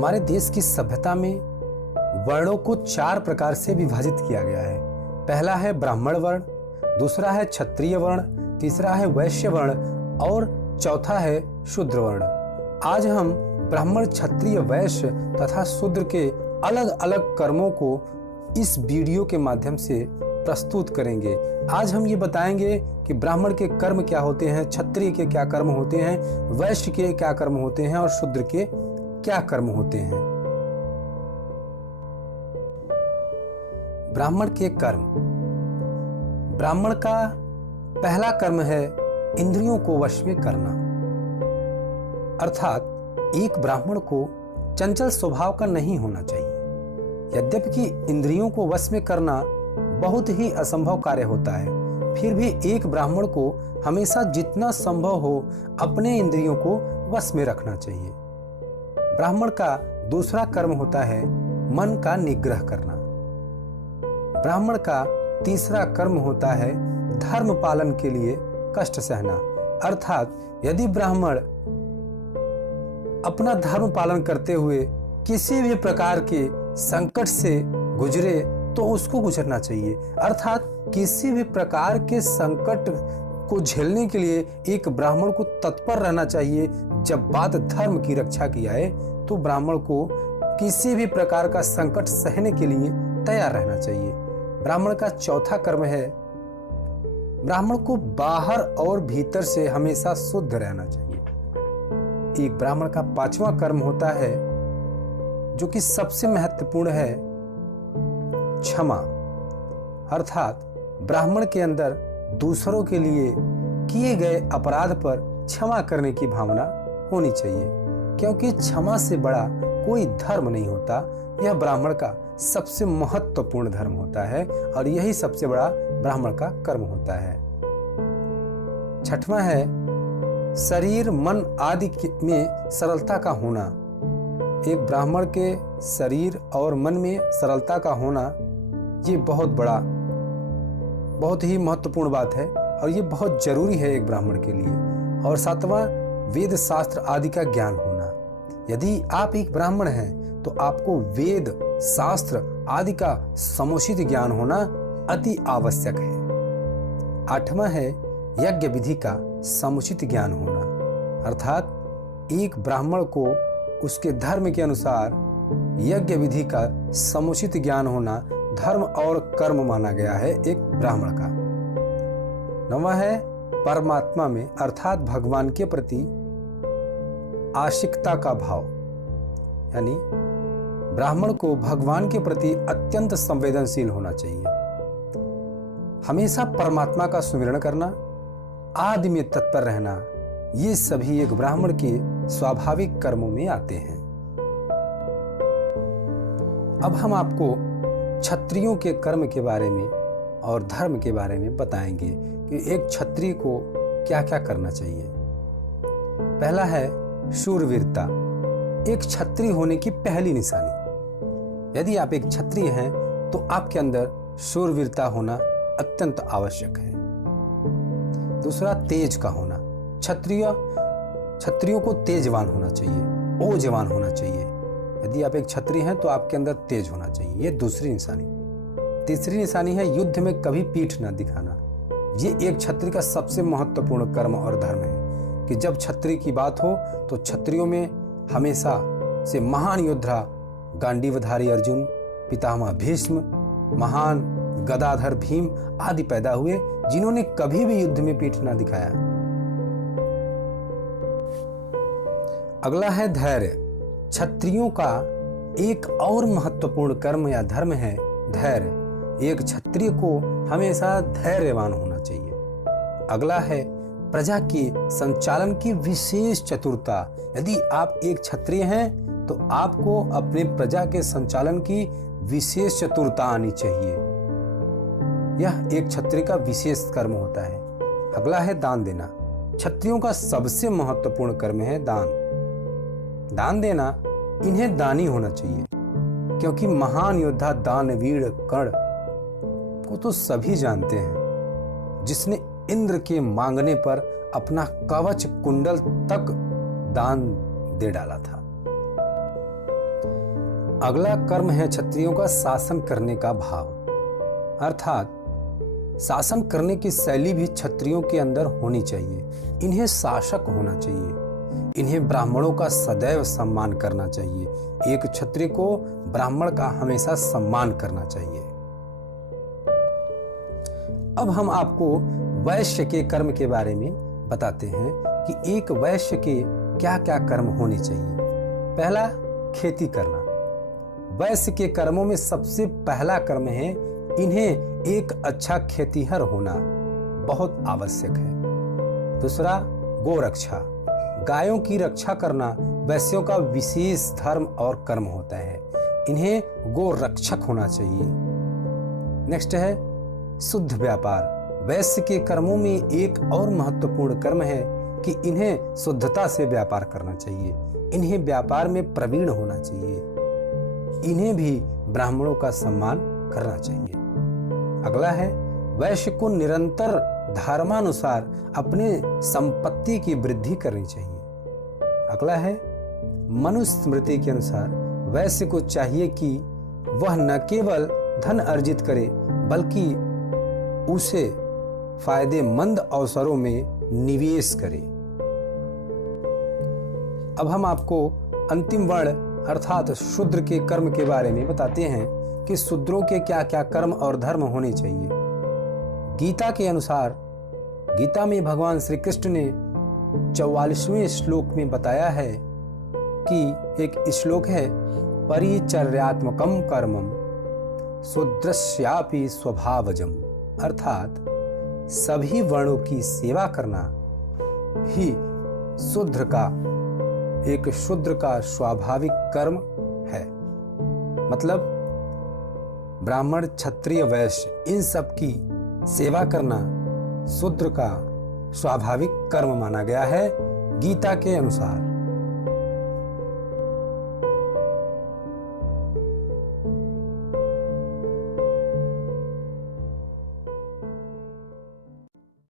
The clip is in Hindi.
हमारे देश की सभ्यता में वर्णों को 4 प्रकार से विभाजित किया गया है। पहला है ब्राह्मण वर्ण, दूसरा है क्षत्रिय वर्ण, तीसरा है वैश्य वर्ण और चौथा है शूद्र वर्ण। आज हम ब्राह्मण, क्षत्रिय, वैश्य तथा शूद्र के अलग अलग कर्मों को इस वीडियो के माध्यम से प्रस्तुत करेंगे। आज हम ये बताएंगे कि ब्राह्मण के कर्म क्या होते हैं, क्षत्रिय के क्या कर्म होते हैं, वैश्य के क्या कर्म होते हैं और शूद्र के क्या कर्म होते हैं। ब्राह्मण के कर्म। ब्राह्मण का पहला कर्म है इंद्रियों को वश में करना, अर्थात एक ब्राह्मण को चंचल स्वभाव का नहीं होना चाहिए। यद्यपि कि इंद्रियों को वश में करना बहुत ही असंभव कार्य होता है, फिर भी एक ब्राह्मण को हमेशा जितना संभव हो अपने इंद्रियों को वश में रखना चाहिए। ब्राह्मण का दूसरा कर्म होता है मन का निग्रह करना। ब्राह्मण का तीसरा कर्म होता है धर्म पालन के लिए कष्ट सहना, अर्थात यदि ब्राह्मण अपना धर्म पालन करते हुए किसी भी प्रकार के संकट से गुजरे तो उसको गुजरना चाहिए, अर्थात किसी भी प्रकार के संकट को झेलने के लिए एक ब्राह्मण को तत्पर रहना चाहिए। जब बात धर्म की रक्षा की आए तो ब्राह्मण को किसी भी प्रकार का संकट सहने के लिए तैयार रहना चाहिए। ब्राह्मण का चौथा कर्म है ब्राह्मण को बाहर और भीतर से हमेशा शुद्ध रहना चाहिए। एक ब्राह्मण का पांचवा कर्म होता है जो कि सबसे महत्वपूर्ण है क्षमा, अर्थात ब्राह्मण के अंदर दूसरों के लिए किए गए अपराध पर क्षमा करने की भावना होनी चाहिए, क्योंकि क्षमा से बड़ा कोई धर्म नहीं होता। यह ब्राह्मण का सबसे महत्वपूर्ण धर्म होता है और यही सबसे बड़ा ब्राह्मण का कर्म होता है। छठवां है शरीर, मन आदि में सरलता का होना। एक ब्राह्मण के शरीर और मन में सरलता का होना ये बहुत ही महत्वपूर्ण बात है और ये बहुत जरूरी है एक ब्राह्मण के लिए। और सातवां वेद शास्त्र आदि का ज्ञान होना। यदि आप एक ब्राह्मण हैं तो आपको वेद शास्त्र आदि का समुचित ज्ञान होना अति आवश्यक है। आठवां है यज्ञ विधि का समुचित ज्ञान होना, अर्थात एक ब्राह्मण को उसके धर्म के अनुसार यज्ञ विधि का समुचित ज्ञान होना धर्म और कर्म माना गया है एक ब्राह्मण का। नौवां है परमात्मा में अर्थात भगवान के प्रति आशिकता का भाव, यानी ब्राह्मण को भगवान के प्रति अत्यंत संवेदनशील होना चाहिए। हमेशा परमात्मा का सुमिरन करना, आदि में तत्पर रहना, ये सभी एक ब्राह्मण के स्वाभाविक कर्मों में आते हैं। अब हम आपको क्षत्रियों के कर्म के बारे में और धर्म के बारे में बताएंगे कि एक क्षत्रिय को क्या क्या करना चाहिए। पहला है शूरवीरता, एक क्षत्रिय होने की पहली निशानी। यदि आप एक क्षत्रिय हैं तो आपके अंदर शूरवीरता होना अत्यंत आवश्यक है। दूसरा तेज का होना, क्षत्रियों को तेजवान होना चाहिए, ओजवान होना चाहिए। यदि आप एक क्षत्रिय हैं तो आपके अंदर तेज होना चाहिए, ये दूसरी निशानी। तीसरी निशानी है युद्ध में कभी पीठ न दिखाना। ये एक क्षत्रिय का सबसे महत्वपूर्ण कर्म और धर्म है कि जब क्षत्रिय की बात हो तो क्षत्रियों में हमेशा से महान योद्धा गांडीवधारी अर्जुन, पितामह भीष्म, महान गदाधर भीम आदि पैदा हुए जिन्होंने कभी भी युद्ध में पीठ न दिखाया। अगला है धैर्य। क्षत्रियों का एक और महत्वपूर्ण कर्म या धर्म है धैर्य। एक क्षत्रिय को हमेशा धैर्यवान होना चाहिए। अगला है प्रजा के संचालन की विशेष चतुरता। यदि आप एक क्षत्रिय हैं तो आपको अपने प्रजा के संचालन की विशेष चतुरता आनी चाहिए। यह एक क्षत्रिय का विशेष कर्म होता है। अगला है दान देना। क्षत्रियों का सबसे महत्वपूर्ण कर्म है दान। दान देना, इन्हें दानी होना चाहिए, क्योंकि महान योद्धा दानवीर कर्ण को तो सभी जानते हैं, जिसने इंद्र के मांगने पर अपना कवच कुंडल तक दान दे डाला था। अगला कर्म है क्षत्रियों का शासन करने का भाव, अर्थात शासन करने की शैली भी क्षत्रियों के अंदर होनी चाहिए। इन्हें शासक होना चाहिए। इन्हें ब्राह्मणों का सदैव सम्मान करना चाहिए। एक क्षत्रिय को ब्राह्मण का हमेशा सम्मान करना चाहिए। अब हम आपको वैश्य के कर्म के बारे में बताते हैं कि एक वैश्य के क्या क्या कर्म होने चाहिए। पहला, खेती करना। वैश्य के कर्मों में सबसे पहला कर्म है, इन्हें एक अच्छा खेतीहर होना बहुत आवश्यक है। दूसरा, गोरक्षा। गायों की रक्षा करना वैश्यों का विशेष धर्म और कर्म होता है। इन्हें गोरक्षक होना चाहिए। नेक्स्ट है शुद्ध व्यापार। वैश्य के कर्मों में एक और महत्वपूर्ण कर्म है कि इन्हें शुद्धता से व्यापार करना चाहिए। इन्हें व्यापार में प्रवीण होना चाहिए। इन्हें भी ब्राह्मणों का सम्मान करना चाहिए। अगला है, वैश्य को निरंतर धर्मानुसार अपने संपत्ति की वृद्धि करनी चाहिए। अगला है, मनुस्मृति के अनुसार वैश्य को चाहिए कि वह न केवल धन अर्जित करे बल्कि उसे फायदेमंद अवसरों में निवेश करे। अब हम आपको अंतिम वर्ण अर्थात शूद्र के कर्म के बारे में बताते हैं कि शूद्रों के क्या क्या कर्म और धर्म होने चाहिए। गीता के अनुसार, गीता में भगवान श्री कृष्ण ने 44वें श्लोक में बताया है कि एक श्लोक है, परिचर्यात्मकम कर्मम शूद्रस्यापि स्वभावजम, अर्थात सभी वर्णों की सेवा करना ही शूद्र का स्वाभाविक कर्म है। मतलब ब्राह्मण, क्षत्रिय, वैश्य इन सब की सेवा करना शूद्र का स्वाभाविक कर्म माना गया है गीता के अनुसार।